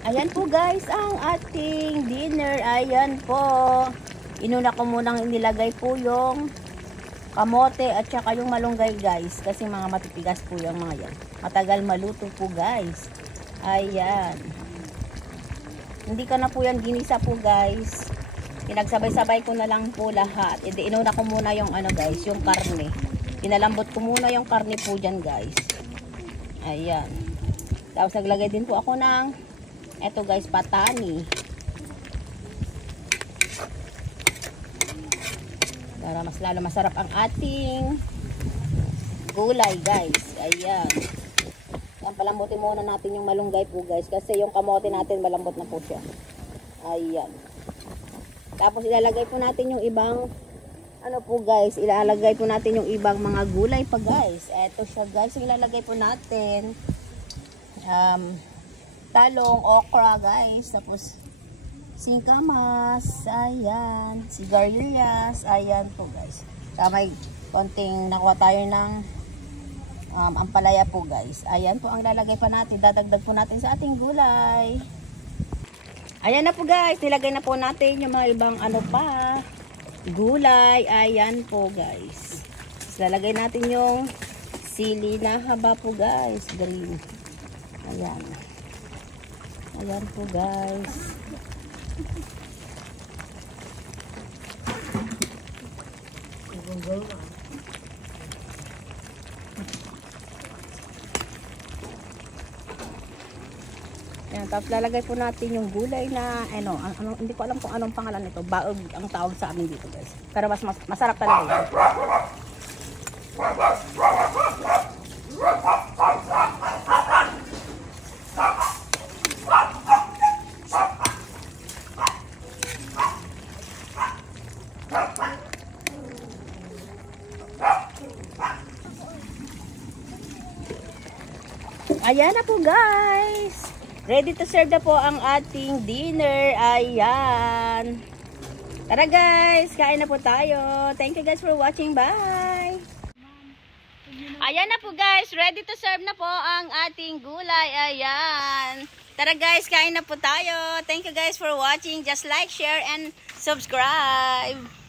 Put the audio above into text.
Ayan po guys, ang ating dinner. Ayan po. Inuna ko munang inilagay po yung kamote at saka yung malunggay guys. Kasi mga matitigas po yung mga yan. Matagal maluto po guys. Ayan. Hindi ka na po yan ginisa po guys. Pinagsabay-sabay ko na lang po lahat. E inuna ko muna yung ano guys, yung karne. Pinalambot ko muna yung karne po dyan guys. Ayan. Tapos naglagay din po ako ng eto guys, patani. Para mas lalo masarap ang ating gulay guys. Ayan. Yan, palambutin muna natin yung malunggay po guys. Kasi yung kamote natin malambot na po siya. Ayan. Tapos ilalagay po natin yung ibang ano po guys, ilalagay po natin yung ibang mga gulay pa guys. Eto siya guys, ilalagay po natin talong, okra guys. Tapos singkamas, ayan, sigarilyas, ayan po guys. Saka may konting nakuha tayo ng ampalaya po guys. Ayan po ang ilalagay pa natin, dadagdag po natin sa ating gulay. Ayan na po guys, nilagay na po natin yung mga ibang ano pa, gulay. Ayan po guys. Tapos lalagay natin yung sili na haba po guys, green. Ayan. Ayan po guys. Ayan, tapos lalagay po natin yung gulay na ano, hindi ko alam kung anong pangalan nito. Baog ang tawag sa amin dito guys. Pero masarap talaga yun. Ayan na po guys. Ready to serve na po ang ating dinner. Ayan. Tara guys, kain na po tayo. Thank you guys for watching. Bye. Ayan na po guys, ready to serve na po ang ating gulay. Ayan. Tara guys, kain na po tayo. Thank you guys for watching. Just like, share, and subscribe.